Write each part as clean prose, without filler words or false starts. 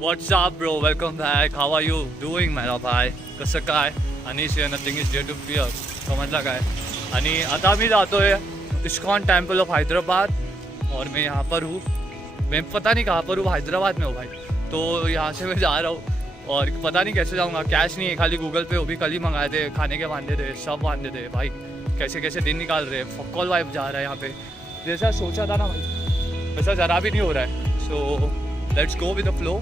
What's up, bro? Welcome back. How are you doing, मेरा भाई? कसं काय? आणि nothing is dare to fear. समजला काय? आणि आता मी जातोय इस्कॉन टेम्पल ऑफ हैदराबाद और मैं यहाँ पर हूँ. मैं पता नहीं कहाँ पर हूँ, हैदराबाद में हूँ भाई. तो यहाँ से मैं जा रहा हूँ और पता नहीं कैसे जाऊँगा. कैश नहीं है, खाली गूगल पे. वो भी कल ही मंगाए थे, खाने के वांदे थे, सब वांदे थे भाई. कैसे कैसे दिन निकाल रहे हैं. फक्कॉल वाइब जा रहा है यहाँ पे. जैसा सोचा था ना भाई, वैसा ज़रा भी नहीं हो रहा है. सो let's go with the flow.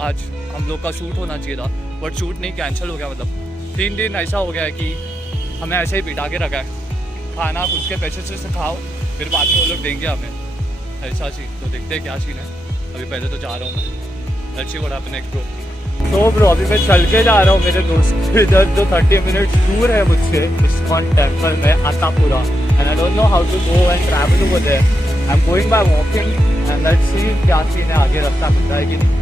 आज हम लोग का शूट होना चाहिए था बट शूट नहीं, कैंसिल हो गया. मतलब 3 दिन ऐसा हो गया है कि हमें ऐसे ही बिठा के रखा है. खाना खुद के पैसे से खाओ, फिर बाद में वो लोग देंगे हमें, ऐसा सीन. तो देखते हैं क्या सीन है. अभी पहले तो जा रहा हूँ मैं. Let's see what happen next bro. तो ब्रो अभी मैं चल के जा रहा हूँ मेरे दोस्त इधर जो 30 मिनट्स दूर है मुझसे, इस्कॉन टेम्पल में आतापुरा. And I don't know how to go and travel over there. I am going by walking and let's see क्या सीन है. आगे रास्ता मिलता है कि नहीं.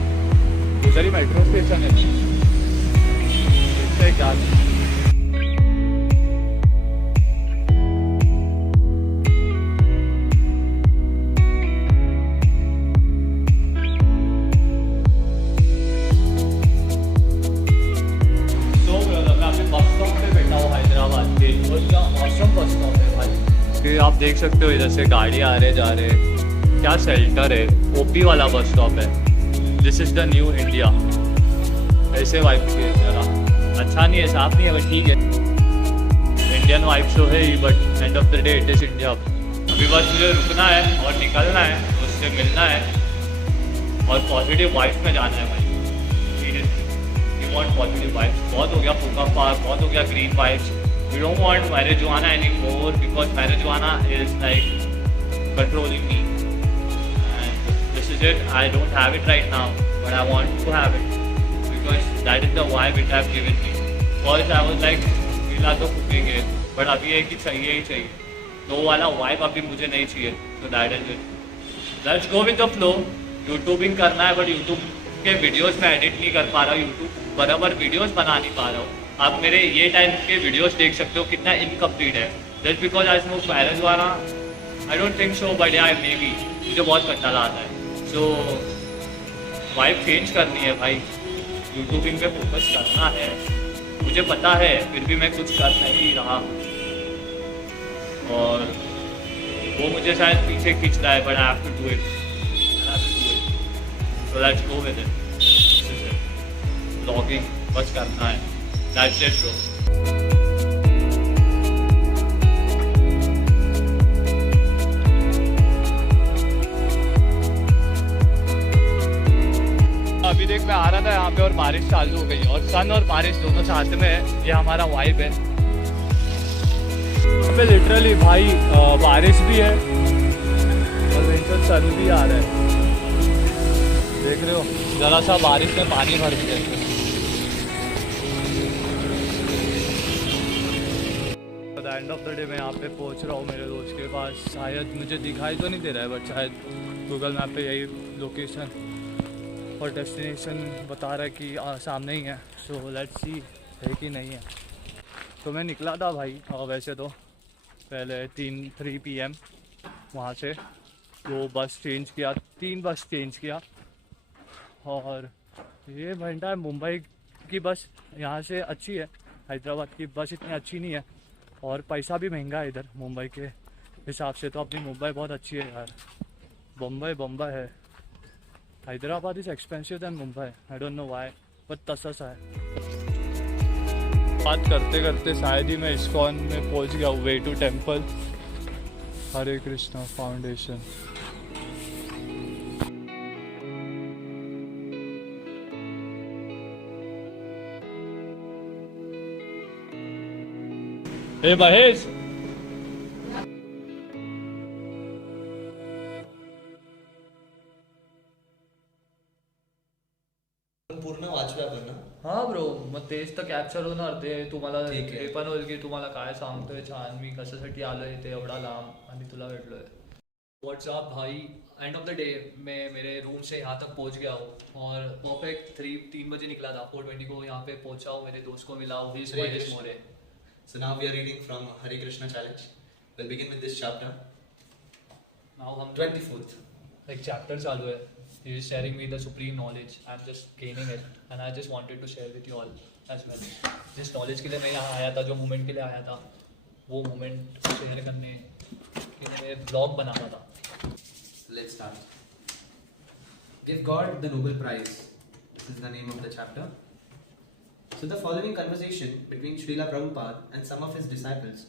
उधर ही मेट्रो स्टेशन है. देखते क्या आप देख सकते हो. इधर से गाड़ी आ रहे जा रहे. क्या शेल्टर है. ओपी वाला बस स्टॉप है. This is the new India. ऐसे वाइब चाहिए जरा. अच्छा नहीं है, साफ नहीं है, बट ठीक है. इंडियन वाइब शो है ही, but end of the day it is India. अभी बस मुझे रुकना है और निकलना है, उससे मिलना है और पॉजिटिव वाइब्स में जाना है भाई. Seriously you want positive vibes. बहुत हो गया फूका पार्क, बहुत हो गया green vibes. We don't want marijuana anymore because marijuana is like controlling me, and this is it. I don't have it right now, but I want to have it because that is the vibe it have given me. First I was like पीला तो फूकेंगे, but अभी है कि चाहिए ही चाहिए. तो वाला vibe अभी मुझे नहीं चाहिए. So that is it. Let's go with the flow. YouTubing करना है, but YouTube के वीडियोस में एडिट नहीं कर पा रहा. YouTube बराबर वीडियोस बना नहीं पा रहा हूँ. आप मेरे ये टाइम के वीडियोस देख सकते हो कितना इनकम्प्लीट है. Just because I smoke marijuana. I don't think so, but या मे बी मुझे बहुत कंटाला आता है. सो वाइब चेंज करनी है भाई. यूट्यूबिंग पे फोकस करना है, मुझे पता है, फिर भी मैं कुछ कर नहीं रहा और वो मुझे शायद पीछे खींच रहा है. But I have to do it. So let's go with it. Blogging बस करना है. That's it, bro. अभी देख मैं आ रहा था यहाँ पे और बारिश चालू हो गई और सन और बारिश दोनों साथ में है. ये हमारा वाइब है. यहाँ पे लिटरली भाई बारिश भी है और सन भी आ रहा है. देख रहे हो, जरा सा बारिश में पानी भर दिया है. एंड ऑफ द डे मैं यहाँ पे पहुँच रहा हूँ मेरे दोस्त के पास. शायद मुझे दिखाई तो नहीं दे रहा है, बट शायद गूगल मैप पे यही लोकेशन और डेस्टिनेशन बता रहा है कि सामने ही है. सो लेट्स सी है कि नहीं है. तो मैं निकला था भाई वैसे तो पहले 3 PM वहाँ से. वो बस चेंज किया, 3 बस चेंज किया. और ये घंटा है. मुंबई की बस यहाँ से अच्छी है, हैदराबाद की बस इतनी अच्छी नहीं है और पैसा भी महंगा है इधर मुंबई के हिसाब से. तो अपनी मुंबई बहुत अच्छी है यार. बम्बई है. Hyderabad is expensive than Mumbai. I don't know why, but तसस है. बात करते करते शायद ही मैं इस्कॉन में पहुंच गया हूँ. Way to temple Hare Krishna foundation. Hey Mahesh, पूर्ण वाचूया आपण ना. हा ब्रो, मग तेच तर कॅप्चर होणार ते. तुम्हाला ठीक आहे. हे पण होईल की तुम्हाला काय सांगतोय छान मी कशासाठी आलोय ते एवढा लांब आणि तुला भेटलोय. व्हाट्सअप भाई. एंड ऑफ द डे मैं मेरे रूम से यहाँ तक पहुँच गया हूँ और परफेक्ट 3 बजे निकला था. 4:20 को यहाँ पे पहुँचा हूँ. मेरे दोस्त को मिला हूँ. महेश मोरे. So now we are reading from Hare Krishna Challenge. We'll begin with this chapter. Now हम 24th. एक चैप्टर चालू है. He is sharing me the supreme knowledge. I'm just gaining it, and I just wanted to share with you all as well. जिस knowledge के लिए मैं यहाँ आया था, जो moment के लिए आया था, वो moment share करने के लिए vlog बनाना था. Let's start. Give God the Nobel Prize. This is the name of the chapter. So the following conversation between Srila Prabhupada and some of his disciples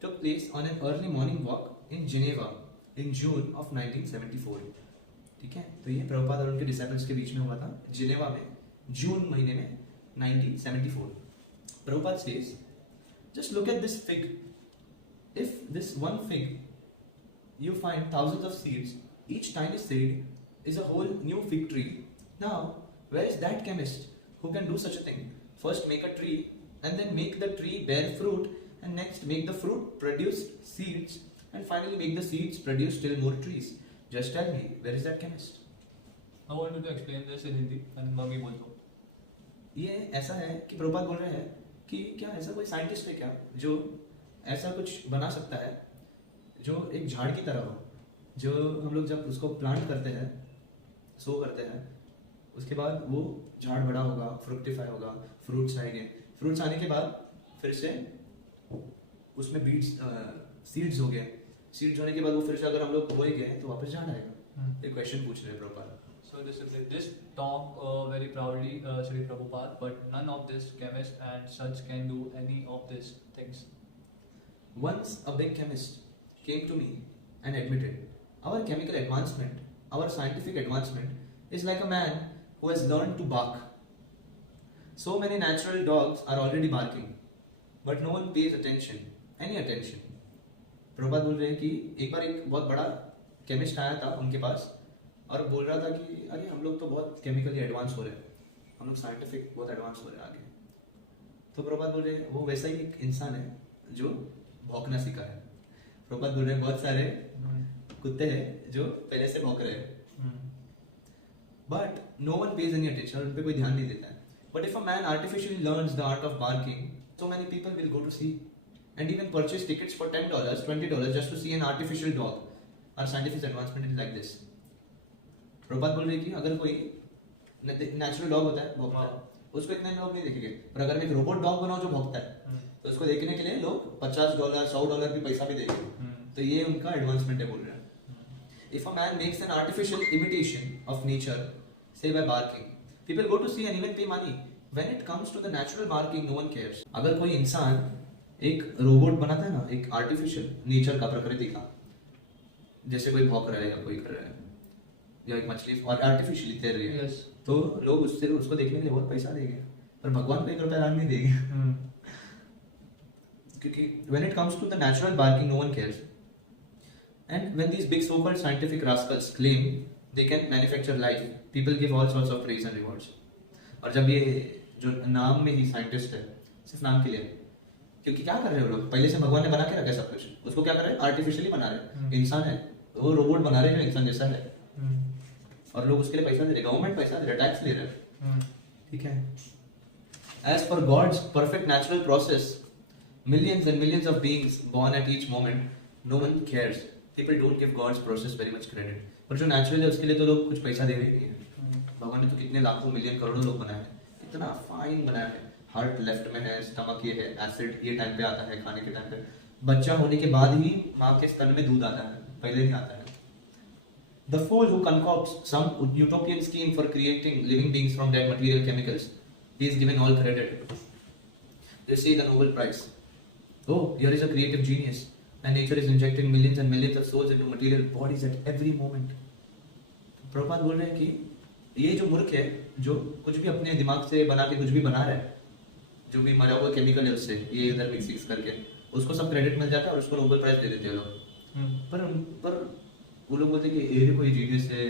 took place on an early morning walk in Geneva in June of 1974. ठीक है, तो ये प्रभुपाद और उनके disciples के बीच में हुआ था जिनेवा में जून महीने में 1974. Prabhupada says, just look at this fig. If this one fig you find thousands of seeds, each tiny seed is a whole new fig tree. Now, where is that chemist who can do such a thing? First make a tree and then make the tree bear fruit, and next make the fruit produce seeds, and finally make the seeds produce still more trees. Just tell me, where is that chemist? I wanted to explain this in Hindi and mummy बोल दो. ये ऐसा है कि प्रभुपाद बोल रहे हैं कि क्या ऐसा कोई साइंटिस्ट है क्या जो ऐसा कुछ बना सकता है जो एक झाड़ की तरह हो, जो हम लोग जब उसको प्लांट करते हैं, सो करते हैं, उसके बाद वो झाड़ बड़ा होगा, फ्रुक्टिफाई होगा, फ्रूट्स आएंगे, फ्रूट्स आने के बाद फिर से उसमें बीड्स सीड्स हो गए, सीड्स होने के बाद वो फिर से अगर हम लोग बोएंगे तो वापस झाड़ आएगा. ये क्वेश्चन पूछ रहे हैं Prabhupada. So this talk very proudly Sri Prabhupada, but none of this chemist and such can do any of these things. Once a big chemist came to me and admitted, our chemical advancement, our scientific advancement is like a man who has learned to bark. So many natural dogs are already barking, but no one pays attention, any attention. Prabhupada बोल रहे हैं कि एक बार एक बहुत बड़ा chemist आया था उनके पास और बोल रहा था कि अरे हम लोग तो बहुत केमिकली एडवांस हो रहे हैं, हम लोग साइंटिफिक बहुत एडवांस हो रहे हैं आगे. तो प्रभुपाद बोल रहे हैं वो वैसा ही एक इंसान है जो भौंकना सीखा है. प्रभुपाद बोल रहे हैं बहुत सारे कुत्ते हैं जो पहले से भौंक रहे हैं, but no one pays any attention, उन पे कोई ध्यान नहीं देता है. But if a man artificially learns the art of barking, so many people will go to see and even purchase tickets for $10, $20 just to see an artificial dog. Our scientific advancement is like this. Prabhupada बोल रहे हैं कि अगर कोई natural dog होता है, भौंकता है, उसको इतने लोग नहीं देखेंगे, पर अगर एक रोबोट डॉग बनाओ जो भौंकता है तो उसको देखने के लिए लोग $50, $100 भी पैसा भी देंगे. तो ये उनका एडवांसमेंट है बोल रहे हैं. If a man makes an artificial imitation of nature, say by barking, people go to see and even pay money. When it comes to the natural barking, no one cares. अगर कोई इंसान एक robot बनाता है ना, एक artificial nature का, प्रकृति का, जैसे कोई भौंक रहा है या कोई कर रहा है या एक मछली और आर्टिफिशियली तैर रही है, तो लोग उसको देखने के लिए बहुत पैसा देंगे, पर भगवान को ₹1 दान नहीं देंगे. क्योंकि when it comes to the natural barking, no one cares. And when these big so-called scientific rascals claim they can manufacture life, people give all sorts of praise and rewards. और जब ये जो नाम में ही साइंटिस्ट है, सिर्फ नाम के लिए, क्योंकि क्या कर रहे हो लोग, पहले से भगवान ने बना के रखा है सब कुछ, उसको क्या कर रहे हैं, आर्टिफिशियली बना रहे हैं. इंसान है वो रोबोट बना रहे हैं जो इंसान जैसा है, और लोग उसके लिए पैसा दे रहे, गवर्नमेंट पैसा दे रहा है, टैक्स ले रहा है. ठीक है. As per God's perfect natural process, millions and millions of beings born at each moment, no one cares. People don't give God's process very much credit. पर जो नेचुरल है उसके लिए तो लोग कुछ पैसा दे रहे हैं. भगवान ने तो कितने लाखों मिलियन करोड़ों लोग बनाए हैं, इतना फाइन बनाया है. हार्ट लेफ्ट में है, स्टमक ये है, एसिड ये टाइम पे आता है, खाने के टाइम पे, बच्चा होने के बाद ही माँ के स्तन में दूध आता है, पहले नहीं आता है. The fool who concocts some utopian scheme for creating living beings from dead material chemicals, he is given all credit. They say the Nobel Prize. Oh, here is a creative genius, and nature is injecting millions and millions of souls into material bodies at every moment. Prabhupada बोल रहे हैं कि ये जो मूर्ख है, जो कुछ भी अपने दिमाग से बना के कुछ भी बना रहा है, जो भी मरा हुआ केमिकल है उससे ये इधर मिक्स करके उसको सब क्रेडिट मिल जाता है और उसको नोबेल प्राइज दे देते हैं लोग. पर वो लोग बोलते हैं कि ये कोई जीनियस है,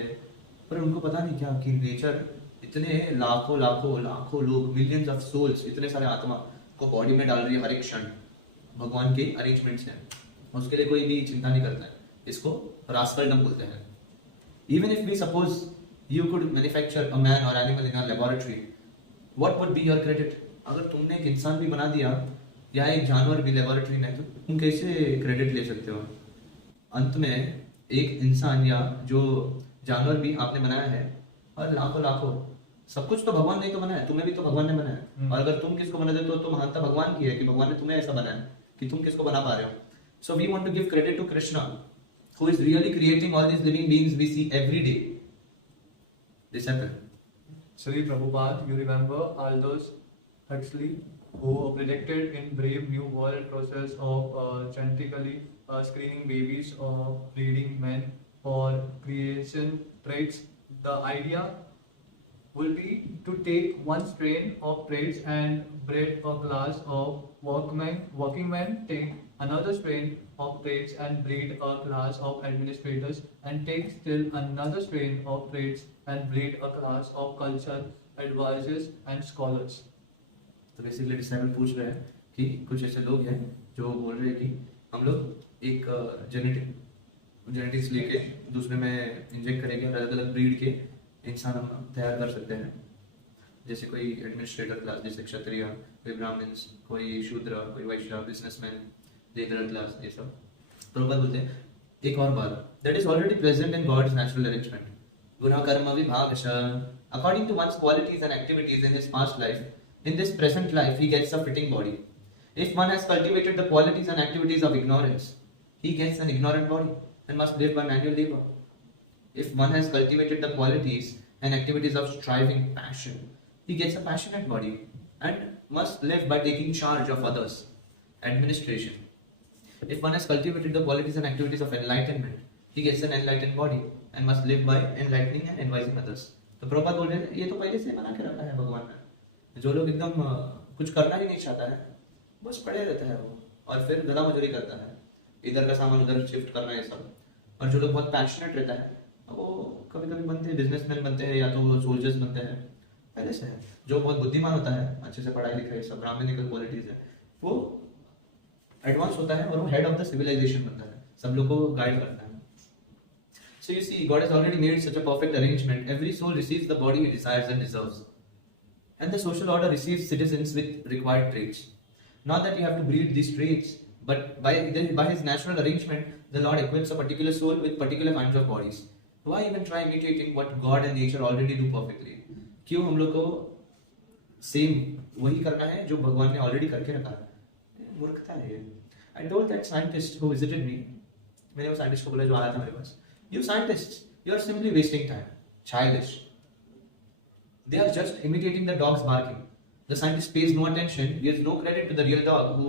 पर उनको पता नहीं क्या कि नेचर इतने लाखों लाखों लाखों लोग, मिलियंस ऑफ सोल्स, इतने सारे आत्मा को बॉडी में डाल रही है हर एक क्षण. भगवान के अरेंजमेंट्स हैं, उसके लिए कोई भी चिंता नहीं करता है. इसको रास्कलडम बोलते हैं. Even if we suppose you could manufacture a man or animal in a laboratory, what would be your credit? अगर तुमने एक इंसान भी बना दिया या एक जानवर भी लेबोरेटरी में, तो तुम कैसे क्रेडिट ले सकते हो? अंत में एक इंसान या जो जानवर भी आपने बनाया है और लाखों लाखों सब कुछ तो भगवान ने ही तो बनाया, तुम्हें भी तो भगवान ने बनाया। और अगर तुम किसको बना देते हो तो महानता भगवान की है कि भगवान ने तुम्हें ऐसा बनाया कि तुम किसको बना पा रहे हो। So we want to give credit to Krishna who is really creating all these living beings we see every day. This happened. Sri Prabhupada, you remember Aldous Huxley, who predicted in Brave New World process of genetically screening babies or breeding men for creation traits. The idea will be to take one strain of traits and breed a class of working men, take another strain of traits and breed a class of administrators, and take still another strain of traits and breed a class of culture advisors and scholars. तो basically disciple पूछ रहे हैं कि कुछ ऐसे लोग हैं जो बोल रहे हैं कि हम लोग एक जेनेटिक्स लेके दूसरे में इंजेक्ट करेंगे और अलग अलग ब्रीड के इंसान हम तैयार कर सकते हैं, जैसे कोई एडमिनिस्ट्रेटर क्लास, जैसे क्षत्रिय, कोई ब्राह्मण्स, कोई शूद्र, कोई वैश्य, बिजनेसमैन, लेबर क्लास, ये सब। प्रभुपाद बोलते हैं एक और बात, that is already present in God's natural arrangement, गुण कर्म विभागशः, according to one's qualities and activities in his past life, in this present life he gets a fitting body. If one has cultivated the qualities and activities of ignorance, he gets an ignorant body and must live by manual labor. If one has cultivated the qualities and activities of striving passion, he gets a passionate body and must live by taking charge of others, administration. If one has cultivated the qualities and activities of enlightenment, he gets an enlightened body and must live by enlightening and advising others. तो प्रभुपाद बोल रहे हैं ये तो पहले से बना के रखा है भगवान ने। जो लोग एकदम कुछ करना ही नहीं चाहता है, बस पड़े रहता है वो, और फिर गधा मजदूरी करता है, इधर का सामान उधर शिफ्ट करना है सब। और जो लोग बहुत पैशनेट रहता है वो कभी कभी बनते हैं बिजनेसमैन बनते हैं या तो सोल्जर्स बनते हैं, पहले से है। जो बहुत बुद्धिमान होता है, अच्छे से पढ़ाई लिखाई सब ब्राह्मणिकल क्वालिटीज है, वो एडवांस होता है और वो हेड ऑफ द सिविलाइजेशन बनता है, सब लोग को गाइड करता है। So you see, God has already made such a perfect arrangement. Every soul receives the body it desires and deserves, and the social order receives citizens with required traits. Not that you have to breed these traits, but by His natural arrangement, the Lord equips a particular soul with particular kinds of bodies. Why even try imitating what God and nature already do perfectly? क्यों हम लोग को same वही करना है जो भगवान ने ऑलरेडी करके रखा है? मूर्खता है ये। I told that scientist who visited me, मैंने वो साइंटिस्ट को बोला जो आया था मेरे पास, you scientists, you are simply wasting time, childish. They are just imitating the dog's barking. The scientist pays no attention, gives no credit to the real dog who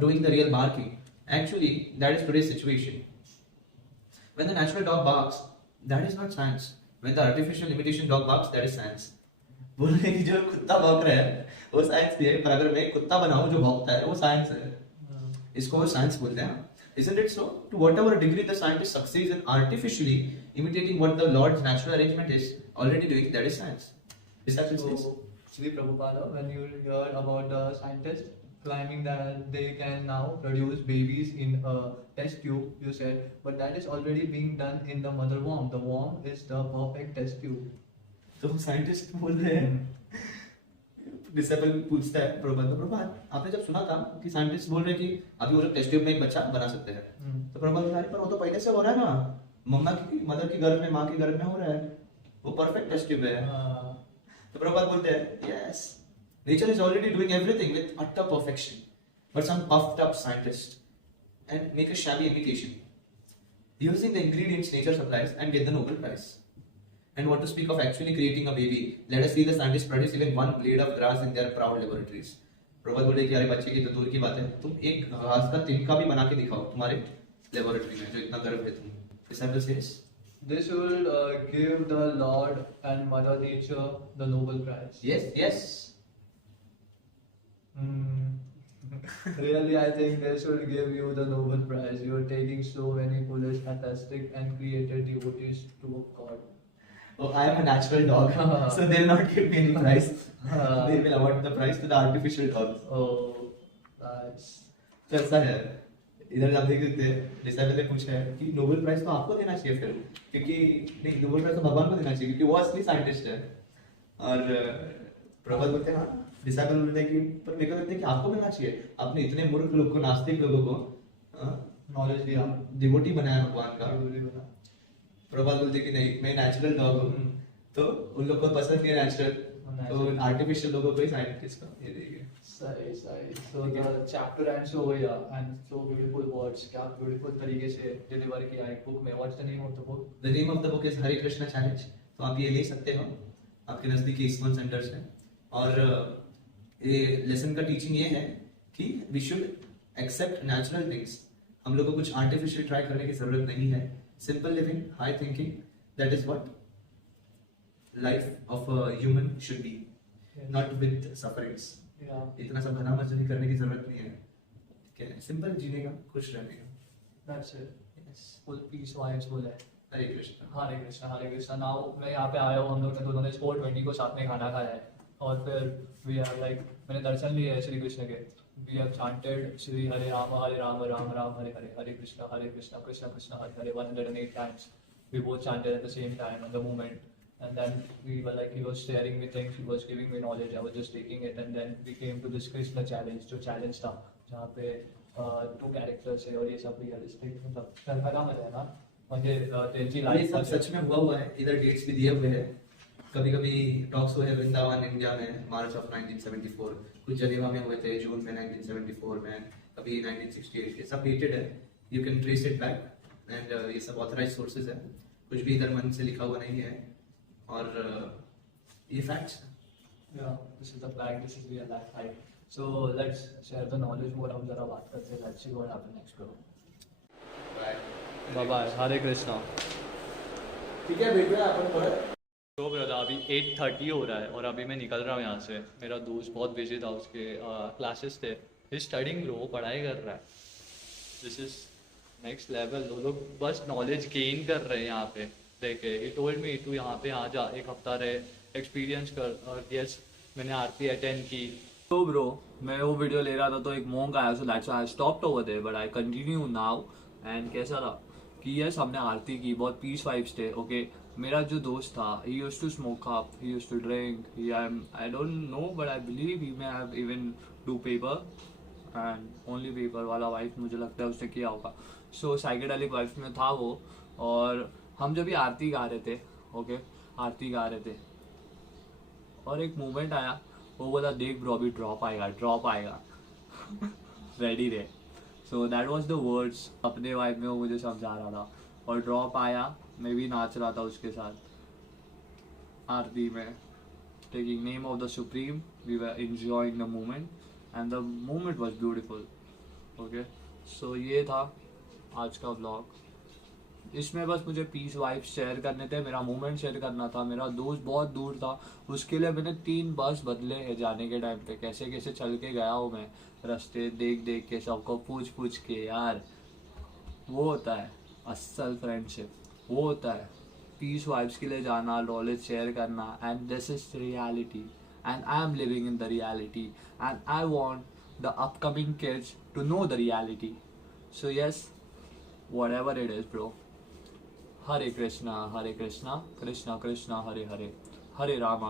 doing the real barking. Actually, that is today's situation. When the natural dog barks, that is not science. When the artificial imitation dog barks, that is science. बोल रहे कि जो कुत्ता भौंक रहा है वो science नहीं है, पर अगर मैं कुत्ता बनाऊं जो भौंकता है वो साइंस है। इसको वो साइंस बोलते हैं। Isn't it so? To whatever degree the scientist succeeds in artificially imitating what the Lord's natural arrangement is already doing, that is science. Is that what it says? Sri Prabhupada, when you heard about the scientists claiming that they can now produce babies in a test tube, you said, but that is already being done in the mother womb. The womb is the perfect test tube. तो scientist बोल रहे हैं, disable पूछता है प्रभुपाद आपने जब सुना था कि साइंटिस्ट बोल रहे हैं कि अभी वो लोग टेस्ट ट्यूब में एक बच्चा बना सकते हैं, तो प्रभुपाद बोल रहे हैं पर वो तो पहले से हो रहा है ना, मम्मा की मदर की गर्भ में, माँ की गर्भ में हो रहा है, वो परफेक्ट टेस्ट ट्यूब है। तो प्रभुपाद बोलते हैं yes, nature is already doing everything with utter perfection, but some puffed up scientist and make a shabby imitation using the ingredients nature supplies and get the Nobel prize. And what to speak of actually creating a baby? Let us see the scientists produce even one blade of grass in their proud laboratories. Prabhupada बोले कि अरे बच्चे की तो दूर की बात है, तुम एक घास का तिनका भी बना के दिखाओ तुम्हारे लेबोरेटरी में, जो इतना गर्व है तुम। Disciple says, This will give the Lord and Mother Nature the Nobel Prize. yes, yes. Really, I think they should give you the Nobel Prize. You are taking so many foolish, atheistic, and created devotees to God. Oh, I am a natural dog, so they'll not give me any prize. They will award the prize to the artificial dogs. Oh, that's... तो ऐसा है, इधर आप देख सकते हैं, disciple ने पूछा है कि नोबेल प्राइज तो आपको देना चाहिए फिर, क्योंकि नहीं, नोबेल प्राइज तो भगवान को देना चाहिए क्योंकि वो असली साइंटिस्ट है। और प्रभुपाद बोलते हैं हाँ, डिसाइबल बोलते हैं कि पर मेरे को लगता है कि आपको मिलना चाहिए, आपने इतने मूर्ख लोग को, नास्तिक लोगों को नॉलेज दिया, डिवोटी बनाया भगवान का। डिवोटी बना। प्रभुपाद बोलते कि नहीं, मैं नेचुरल डॉग हूँ, तो उन लोग को पसंद नहीं है नेचुरल, तो आर्टिफिशियल लोगों को ही साइंटिस्ट का ये देंगे. सही सही. So the chapter ends over here and so beautiful words. क्या beautiful तरीके से deliver किया है book में. What's the name of the book? The name of the book is Hare Krishna challenge. तो आप ये ले सकते हो, आपके नजदीकी इस्कॉन सेंटर्स हैं. और ये लेसन का टीचिंग ये है कि we should accept natural things. हम लोग को कुछ आर्टिफिशियल ट्राई करने की जरूरत नहीं है. Simple living, high thinking, that is what life of a human should be, not with sufferings. Yeah. इतना सब घना मजदूरी करने की जरूरत नहीं है. ठीक है, सिंपल जीने का, खुश रहने का. That's it. Yes. Full peace vibes बोले. हरे कृष्णा. हरे कृष्णा हरे कृष्णा. नाउ मैं यहाँ पे आया हूँ, हम लोग ने दोनों ने 4:20 को साथ में खाना खाया है और फिर वी हैव लाइक मैंने दर्शन लिए है श्री कृष्ण के. We have chanted Shri Hare Ram Ram Ram Hare Hare, Hare Krishna Krishna Krishna Hare Hare 108 times. We both chanted at the same time at the moment. And then we were like, he was sharing me things, he was giving me knowledge, I was just taking it. And then we came to this Krishna challenge, जो challenge था जहाँ पे 2 characters है और ये सब realistic मतलब मजा है ना. मुझे तेजी ये लाइफ सब सच में हुआ है. इधर डेट्स भी दिए हुए हैं. कभी कभी टॉक्स हुए हैं वृंदावन इंडिया में मार्च ऑफ 1974, कुछ जनेवा में हुए थे जून में 1974 में, कभी 1968 के. सब डेटेड है, you can trace it back and ये सब ऑथराइज्ड सोर्सेज है. कुछ भी इधर मन से लिखा हुआ नहीं है और ये facts. Yeah, this is the fact, this is real life, right? So let's share the knowledge more. हम जरा बात करते हैं. Let's see what happens next, bro. Bye bye. Hare Krishna. ठीक है बेटा, अपन पढ़. तो ब्रदर अभी 8:30 हो रहा है और अभी मैं निकल रहा हूँ यहाँ से. मेरा दोस्त बहुत बिजी था, उसके क्लासेस थे. ही स्टडिंग ब्रो, पढ़ाई कर रहा है. This is next level. वो लोग बस नॉलेज गेन कर रहे हैं यहाँ पे. देखे, ही टोल्ड मी तू यहाँ पे आ जा, 1 हफ्ता रहे, एक्सपीरियंस कर. और यस, मैंने आरती अटेंड की. तो ब्रो मैं वो वीडियो ले रहा था तो एक मोंक आया, so that's why I stopped over there, but I continue now. And कैसा रहा कि यस हमने आरती की, बहुत पीस वाइब्स थे. ओके, मेरा जो दोस्त था, he used to smoke up, he used to drink, I don't know but I believe he may have even do paper and only paper वाला वाइफ मुझे लगता है उसने किया होगा. सो साइकेडेलिक वाइफ में था वो. और हम जब भी आरती गा रहे थे, ओके आरती गा रहे थे और एक मोमेंट आया, वो बोला देख ब्रो अभी ड्रॉप आएगा रेडी रे. So that was the words. अपने वाइब में वो मुझे समझा रहा था और ड्रॉप आया, मैं भी नाच रहा था उसके साथ आरती में. Taking name of the supreme, we were enjoying the moment and the moment was beautiful. Okay, so ये था आज का व्लॉग. इसमें बस मुझे पीस वाइब्स शेयर करने थे, मेरा मोमेंट शेयर करना था. मेरा दोस्त बहुत दूर था, उसके लिए मैंने 3 बस बदले हैं जाने के टाइम पे. कैसे कैसे चल के गया हूँ मैं, रास्ते देख देख के, सबको पूछ के. यार वो होता है असल फ्रेंडशिप, वो होता है पीस वाइब्स के लिए जाना, नॉलेज शेयर करना. And this is reality and I am living in the reality and I want the upcoming kids to know the reality. So yes, whatever it is bro. Hare Krishna Krishna Krishna Hare Hare, Hare Rama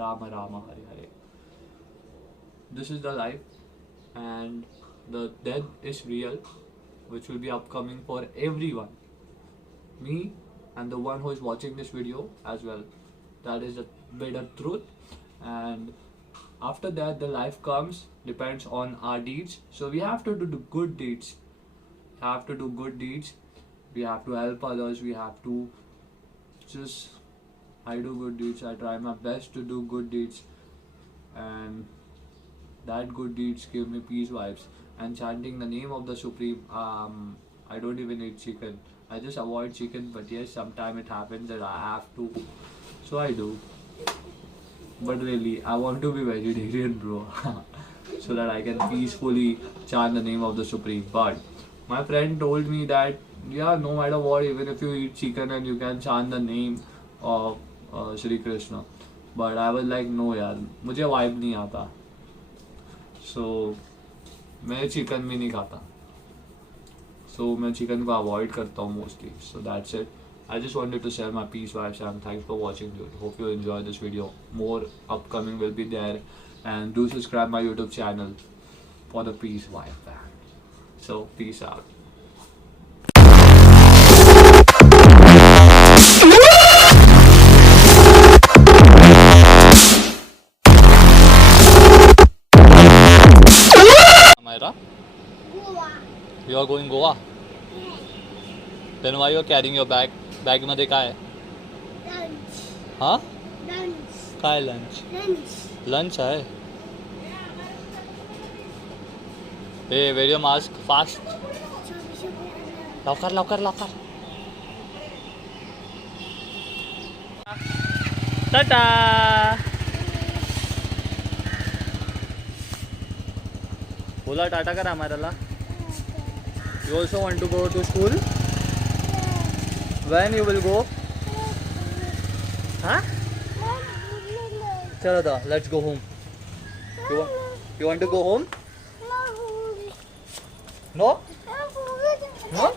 Rama Rama Hare Hare. This is the life and the death is real, which will be upcoming for everyone, me and the one who is watching this video as well. That is the bitter truth. And after that the life comes, depends on our deeds. So we have to do good deeds. We have to help others. We have to I do good deeds. I try my best to do good deeds, and that good deeds give me peace vibes. And chanting the name of the Supreme, I don't even eat chicken. I just avoid chicken, but yes, sometimes it happens that I have to, so I do. But really, I want to be vegetarian, bro, so that I can peacefully chant the name of the Supreme. But my friend told me that yeah, no matter what, even if you eat chicken and you can chant the name of Shri Krishna. But I was like no यार, मुझे vibe नहीं आता. So मैं chicken भी नहीं खाता. So मैं chicken को अवॉइड करता हूँ mostly. So that's it. I just wanted to share my peace vibes and thanks for watching, dude. Hope you enjoy this video. More upcoming will be there, and do subscribe my YouTube channel for the peace vibe, man. So peace out. Myra, Goa. you are going Goa? Yes. Then why you are carrying your bag? Bag मध्ये काय आहे? Lunch. हा? Lunch. काय lunch? Lunch. Lunch आहे. Hey, wear your mask fast. लवकर लवकर लवकर. टाटा. बोला टाटा करा आम्हाला. You also want to go to school? When you will go? Huh? चलो तो let's go home. You want to go home? No? No?